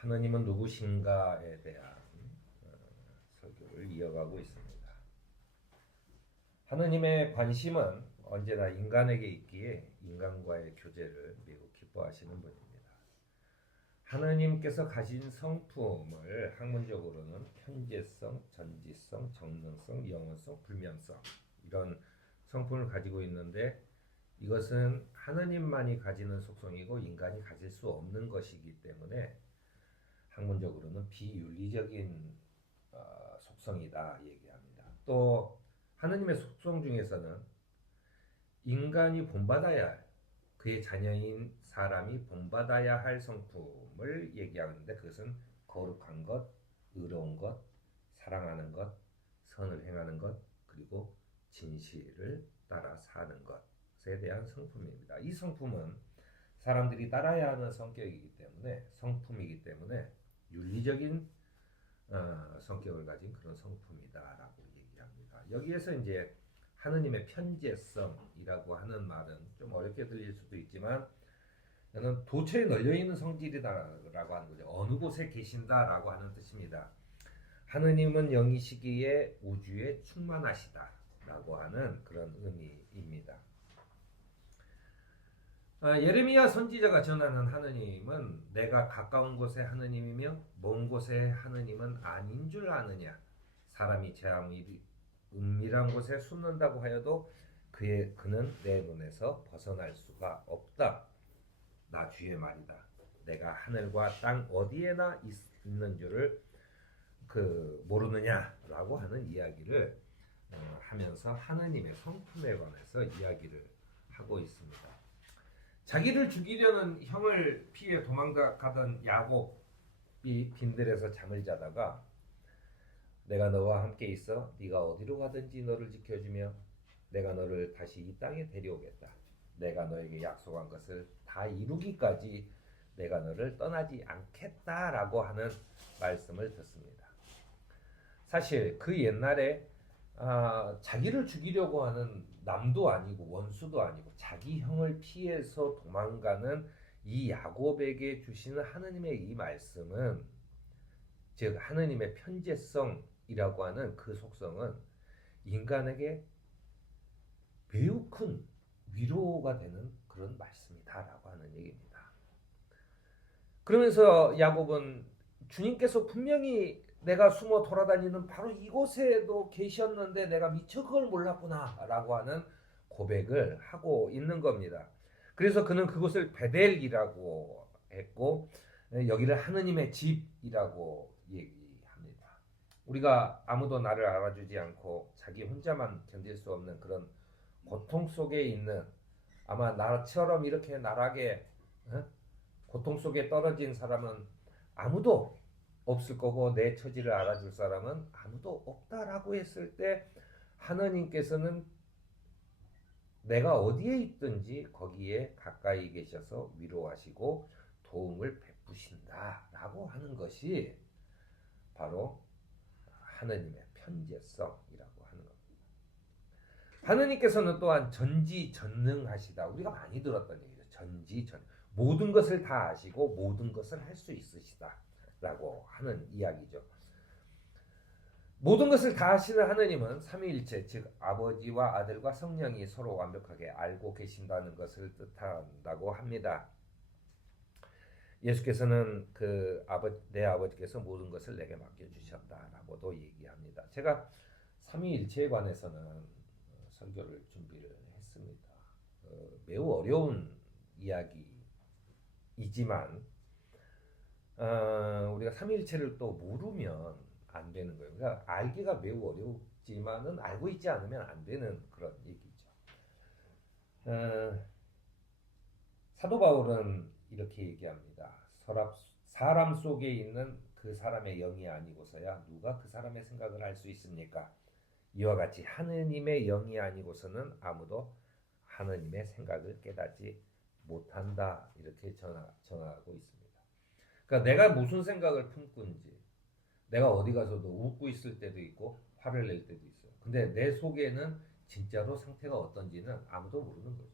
하느님은 누구신가에 대한 설교를 이어가고 있습니다. 하느님의 관심은 언제나 인간에게 있기에 인간과의 교제를 매우 기뻐하시는 분입니다. 하느님께서 가진 성품을 학문적으로는 편재성, 전지성, 정능성, 영원성, 불면성 이런 성품을 가지고 있는데 이것은 하느님만이 가지는 속성이고 인간이 가질 수 없는 것이기 때문에 학문적으로는 비윤리적인 속성이다 얘기합니다. 또 하느님의 속성 중에서는 인간이 본받아야 할 그의 자녀인 사람이 본받아야 할 성품을 얘기하는데 그것은 거룩한 것, 의로운 것, 사랑하는 것, 선을 행하는 것, 그리고 진실을 따라 사는 것에 대한 성품입니다. 이 성품은 사람들이 따라야 하는 성격이기 때문에 성품이기 때문에 윤리적인 성격을 가진 그런 성품이다라고 얘기합니다. 여기에서 이제 하느님의 편재성이라고 하는 말은 좀 어렵게 들릴 수도 있지만 저는 도처에 널려있는 성질이다라고 하는 거죠. 어느 곳에 계신다라고 하는 뜻입니다. 하느님은 영이시기에 우주에 충만하시다라고 하는 그런 의미입니다. 예레미야 선지자가 전하는 하느님은 내가 가까운 곳에 하느님이며 먼 곳에 하느님은 아닌 줄 아느냐. 사람이 제 은밀한 곳에 숨는다고 하여도 그는 내 눈에서 벗어날 수가 없다. 나 주의 말이다. 내가 하늘과 땅 어디에나 있는 줄을 모르느냐라고 하는 이야기를 하면서 하느님의 성품에 관해서 이야기를 하고 있습니다. 자기를 죽이려는 형을 피해 도망가던 야곱이 빈들에서 잠을 자다가 내가 너와 함께 있어 네가 어디로 가든지 너를 지켜주며 내가 너를 다시 이 땅에 데려오겠다. 내가 너에게 약속한 것을 다 이루기까지 내가 너를 떠나지 않겠다라고 하는 말씀을 듣습니다. 사실 그 옛날에 자기를 죽이려고 하는 남도 아니고 원수도 아니고 자기 형을 피해서 도망가는 이 야곱에게 주시는 하느님의 이 말씀은 즉 하느님의 편재성이라고 하는 그 속성은 인간에게 매우 큰 위로가 되는 그런 말씀이다라고 하는 얘기입니다. 그러면서 야곱은 주님께서 분명히 내가 숨어 돌아다니는 바로 이곳에도 계셨는데 내가 미처 그걸 몰랐구나 라고 하는 고백을 하고 있는 겁니다. 그래서 그는 그곳을 베델이라고 했고 여기를 하느님의 집이라고 얘기합니다. 우리가 아무도 나를 알아주지 않고 자기 혼자만 견딜 수 없는 그런 고통 속에 있는 아마 나처럼 이렇게 나락에 고통 속에 떨어진 사람은 아무도 없을 거고 내 처지를 알아줄 사람은 아무도 없다라고 했을 때 하느님께서는 내가 어디에 있든지 거기에 가까이 계셔서 위로하시고 도움을 베푸신다라고 하는 것이 바로 하느님의 편재성이라고 하는 겁니다. 하느님께서는 또한 전지전능하시다. 우리가 많이 들었던 얘기죠. 전지전 모든 것을 다 아시고 모든 것을 할 수 있으시다 라고 하는 이야기죠. 모든 것을 다 하시는 하느님은 삼위일체 즉 아버지와 아들과 성령이 서로 완벽하게 알고 계신다는 것을 뜻한다고 합니다. 예수께서는 내 아버지께서 모든 것을 내게 맡겨주셨다라고도 얘기합니다. 제가 삼위일체에 관해서는 설교를 준비를 했습니다. 매우 어려운 이야기이지만 우리가 삼위일체를 또 모르면 안 되는 거예요. 그러니까 알기가 매우 어렵지만은 알고 있지 않으면 안 되는 그런 얘기죠. 사도 바울은 이렇게 얘기합니다. 사람 속에 있는 그 사람의 영이 아니고서야 누가 그 사람의 생각을 할 수 있습니까? 이와 같이 하느님의 영이 아니고서는 아무도 하느님의 생각을 깨닫지 못한다. 이렇게 전하고 있습니다. 그러니까 내가 무슨 생각을 품고 있는지 내가 어디 가서도 웃고 있을 때도 있고 화를 낼 때도 있어요. 근데 내 속에는 진짜로 상태가 어떤지는 아무도 모르는 거죠.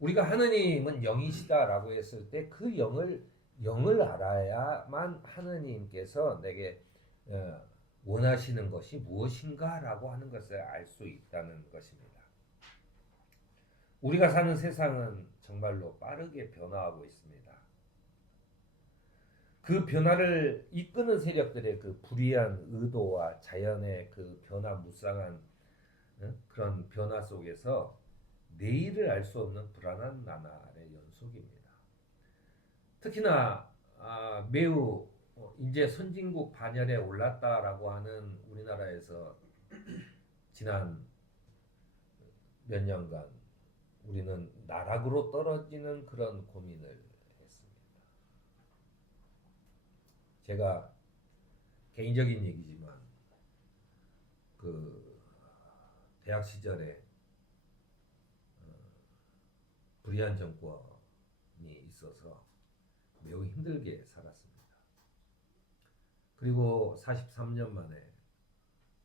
우리가 하느님은 영이시다라고 했을 때 그 영을 영을 알아야만 하느님께서 내게 원하시는 것이 무엇인가라고 하는 것을 알 수 있다는 것입니다. 우리가 사는 세상은 정말로 빠르게 변화하고 있습니다. 그 변화를 이끄는 세력들의 그 불의한 의도와 자연의 그 변화무쌍한 그런 변화 속에서 내일을 알 수 없는 불안한 나날의 연속입니다. 특히나 매우 이제 선진국 반열에 올랐다라고 하는 우리나라에서 지난 몇 년간 우리는 나락으로 떨어지는 그런 고민을 했습니다. 제가 개인적인 얘기지만 그 대학 시절에 불의한 정권이 있어서 매우 힘들게 살았습니다. 그리고 43년 만에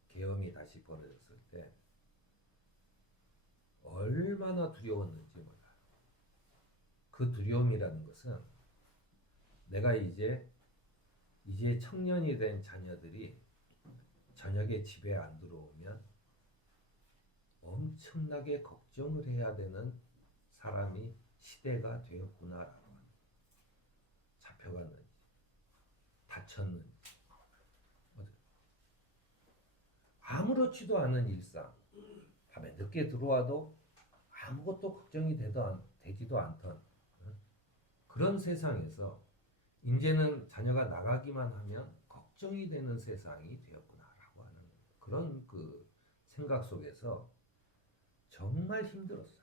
계엄이 다시 벌어졌을 때 얼마나 두려웠는지 몰라요. 그 두려움이라는 것은 내가 이제 청년이 된 자녀들이 저녁에 집에 안 들어오면 엄청나게 걱정을 해야 되는 사람이 시대가 되었구나라고. 잡혀갔는지 다쳤는지 아무렇지도 않은 일상, 밤에 늦게 들어와도 아무것도 걱정이 되지도 않던 그런 세상에서 이제는 자녀가 나가기만 하면 걱정이 되는 세상이 되었구나라고 하는 그런 그 생각 속에서 정말 힘들었어요.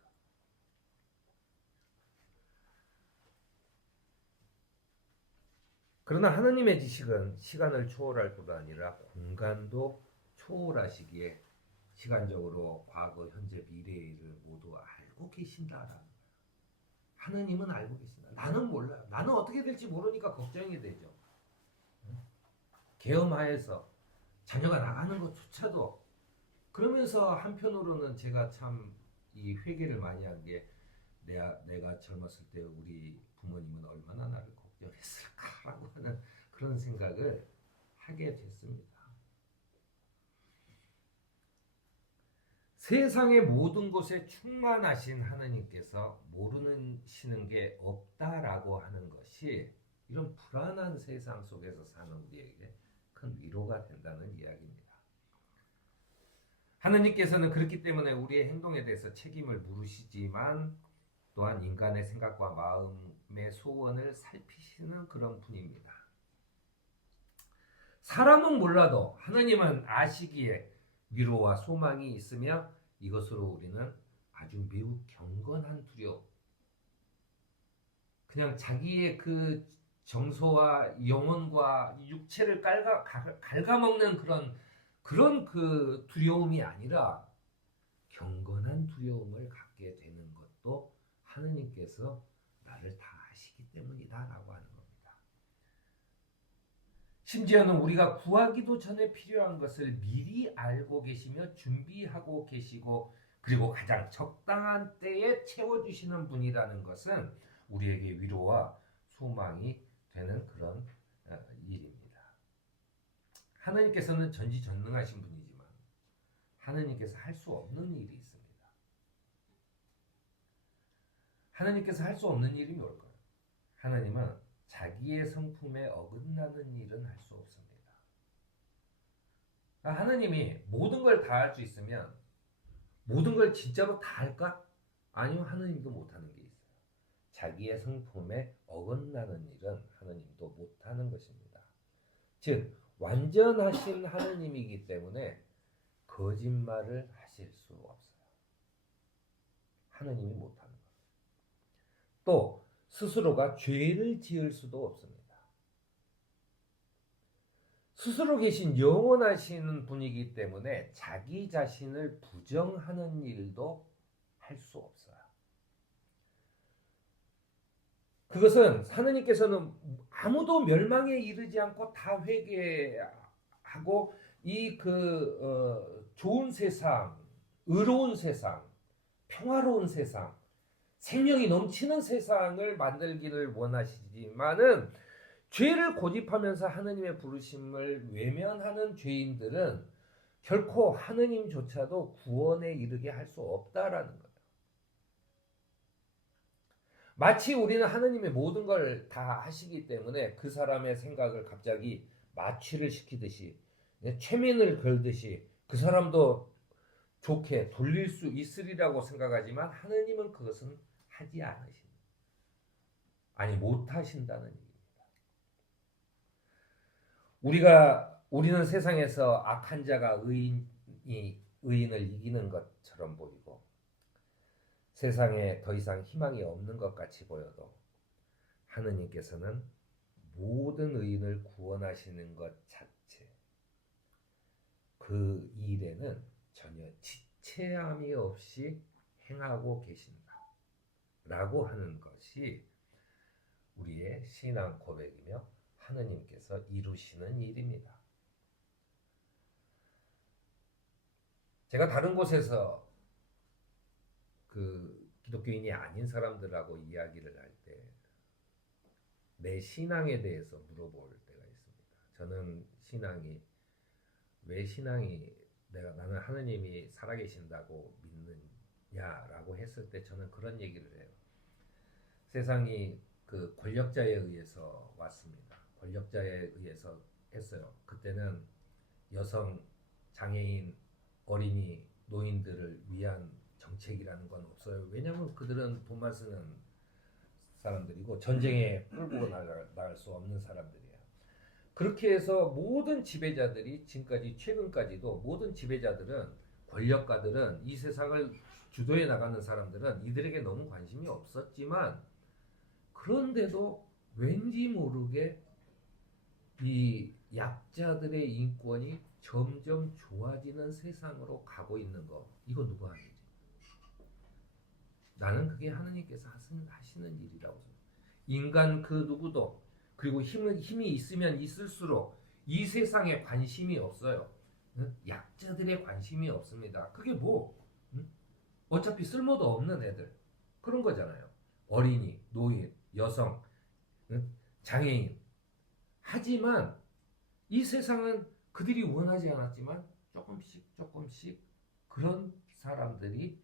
그러나 하나님의 지식은 시간을 초월할 뿐 아니라 공간도 초월하시기에 시간적으로 과거, 현재, 미래를 모두 알고 계신다라는 거예요. 하나님은 알고 계신다. 나는 몰라요. 나는 어떻게 될지 모르니까 걱정이 되죠. 계엄하에서 자녀가 나가는 것조차도 그러면서 한편으로는 제가 참 이 회개를 많이 한 게 내가 젊었을 때 우리 부모님은 얼마나 나를 걱정했을까라고 하는 그런 생각을 하게 됐습니다. 세상의 모든 곳에 충만하신 하나님께서 모르시는 게 없다라고 하는 것이 이런 불안한 세상 속에서 사는 우리에게 큰 위로가 된다는 이야기입니다. 하나님께서는 그렇기 때문에 우리의 행동에 대해서 책임을 물으시지만 또한 인간의 생각과 마음의 소원을 살피시는 그런 분입니다. 사람은 몰라도 하나님은 아시기에 위로와 소망이 있으며 이것으로 우리는 아주 매우 경건한 두려움, 그냥 자기의 그 정서와 영혼과 육체를 갉아먹는 그런 그 두려움이 아니라 경건한 두려움을 갖게 되는 것도 하느님께서 나를 다 아시기 때문이다라고 하는 겁니다. 심지어는 우리가 구하기도 전에 필요한 것을 미리 알고 계시며 준비하고 계시고 그리고 가장 적당한 때에 채워주시는 분이라는 것은 우리에게 위로와 소망이 되는 그런 일입니다. 하나님께서는 전지전능하신 분이지만 하나님께서 할 수 없는 일이 있습니다. 하나님께서 할 수 없는 일이 뭘까요? 하나님은 자기의 성품에 어긋나는 일은 할 수 없습니다. 하나님이 모든 걸 다 할 수 있으면 모든 걸 진짜로 다 할까? 아니요, 하나님도 못하는 게 있어요. 자기의 성품에 어긋나는 일은 하나님도 못하는 것입니다. 즉 완전하신 하나님이기 때문에 거짓말을 하실 수 없어요. 하나님이 못하는 것. 또 스스로가 죄를 지을 수도 없습니다. 스스로 계신 영원하신 분이기 때문에 자기 자신을 부정하는 일도 할 수 없어요. 그것은 하느님께서는 아무도 멸망에 이르지 않고 다 회개하고 이 좋은 세상, 의로운 세상, 평화로운 세상, 생명이 넘치는 세상을 만들기를 원하시지만은 죄를 고집하면서 하느님의 부르심을 외면하는 죄인들은 결코 하느님조차도 구원에 이르게 할 수 없다라는 거예요. 마치 우리는 하느님의 모든 걸 다 하시기 때문에 그 사람의 생각을 갑자기 마취를 시키듯이 최면을 걸듯이 그 사람도 좋게 돌릴 수 있으리라고 생각하지만 하느님은 그것은 하지 않으신다. 아니 못하신다는 얘기입니다. 우리는 세상에서 악한 자가 의인을 이기는 것처럼 보이고 세상에 더 이상 희망이 없는 것 같이 보여도 하느님께서는 모든 의인을 구원하시는 것 자체 그 일에는 전혀 지체함이 없이 행하고 계신다 라고 하는 것이 우리의 신앙 고백이며 하느님께서 이루시는 일입니다. 제가 다른 곳에서 그 기독교인이 아닌 사람들하고 이야기를 할 때 내 신앙에 대해서 물어볼 때가 있습니다. 저는 왜 신앙이 나는 하느님이 살아계신다고 믿느냐라고 했을 때 저는 그런 얘기를 해요. 세상이 그 권력자에 의해서 왔습니다. 권력자에 의해서 했어요. 그때는 여성, 장애인, 어린이, 노인들을 위한 정책이라는 건 없어요. 왜냐하면 그들은 돈만 쓰는 사람들이고 전쟁에 끌고 나갈 수 없는 사람들이에요. 그렇게 해서 모든 지배자들이 지금까지 최근까지도 모든 지배자들은 권력가들은 이 세상을 주도해 나가는 사람들은 이들에게 너무 관심이 없었지만 그런데도 왠지 모르게 이 약자들의 인권이 점점 좋아지는 세상으로 가고 있는 거 이거 누가 아니지? 나는 그게 하느님께서 하시는 일이라고 생각해요. 인간 그 누구도 그리고 힘이 있으면 있을수록 이 세상에 관심이 없어요. 약자들의 관심이 없습니다. 그게 뭐? 어차피 쓸모도 없는 애들 그런 거잖아요. 어린이, 노인, 여성, 장애인. 하지만 이 세상은 그들이 원하지 않았지만 조금씩 그런 사람들이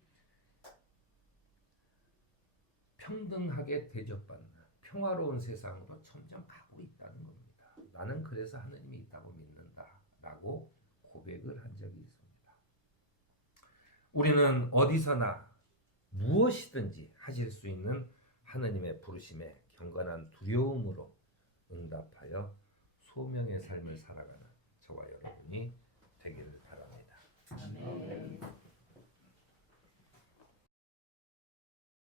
평등하게 대접받는 평화로운 세상으로 점점 가고 있다는 겁니다. 나는 그래서 하느님이 있다고 믿는다라고 고백을 한 적이 있습니다. 우리는 어디서나 무엇이든지 하실 수 있는 하느님의 부르심에 경건한 두려움으로 응답하여 소명의 삶을 살아가는 저와 여러분이 되기를 바랍니다.